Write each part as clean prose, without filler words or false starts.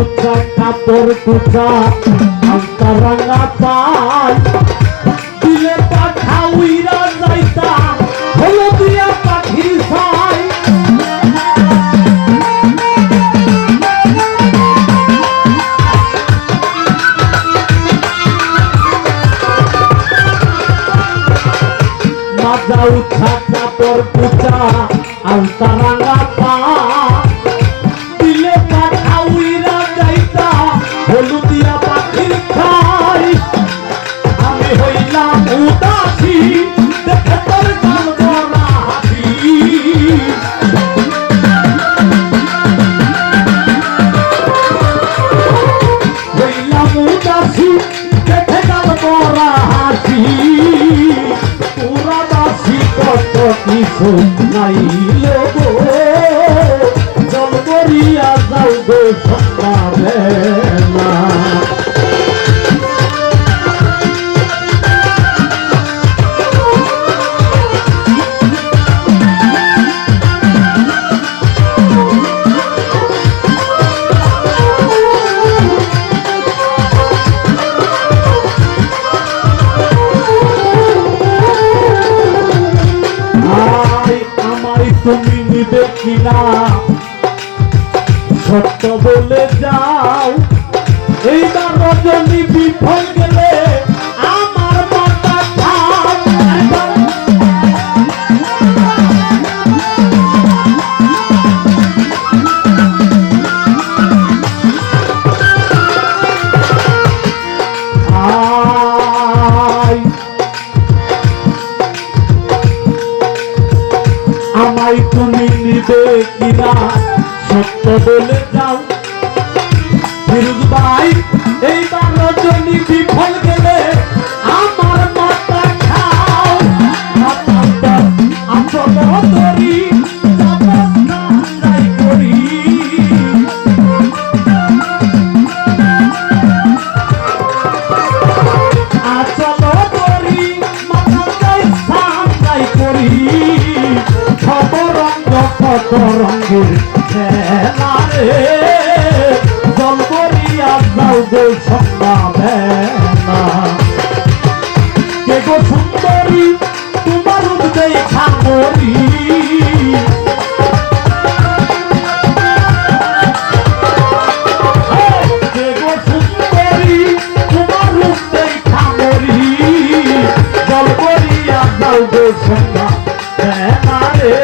উচ্চা কাপড় কুচা আলতা রাঙা পাই দিলে পাখা উইরা যাইতা হলদিয়া পাখির ছাই মাজা উচ্চা কাপড় কুচা আলতা রাঙা পা দিলে পাখা উইরা যাইতা হলদিয়া পাখির ছাই আমি হইলাম উদাসী দেখে তোর গান ভরা হাসি হইলাম উদাসী দেখে গান ভরা হাসি পুরা দাসী কত কিছু নাইল গো জল করিয়া যাও গো সন্ধ্যাবেলা তুমি নিবে কিনা সত্য বলে যাও এইবার রজনী বিফল গেলে আমার মাথা খাও আমায় তুমি নিবে কিনা সত্য বলে যাও ফিরোজ ভাই এইবার রজনী বিফল গেলে আমার মাথা খাও মাথা আসল ধরি যাই করি আসল ধরি মাথা যাই করি কত রঙের খেলা রে জল করিয়া যাও গো সন্ধ্যাবেলা কে গো সুন্দরী তোমার রূপ দেখা মরি কে গো সুন্দরী তোমার রূপ দেখা মরি জল করিয়া যাও গো সন্ধ্যাবেলা রে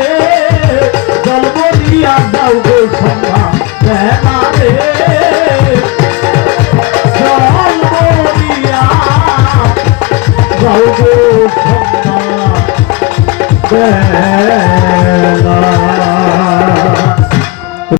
জল বলিয়া যাও গো সন্ধ্যাবেলা রে জল বলিয়া যাও গো সন্ধ্যাবেলা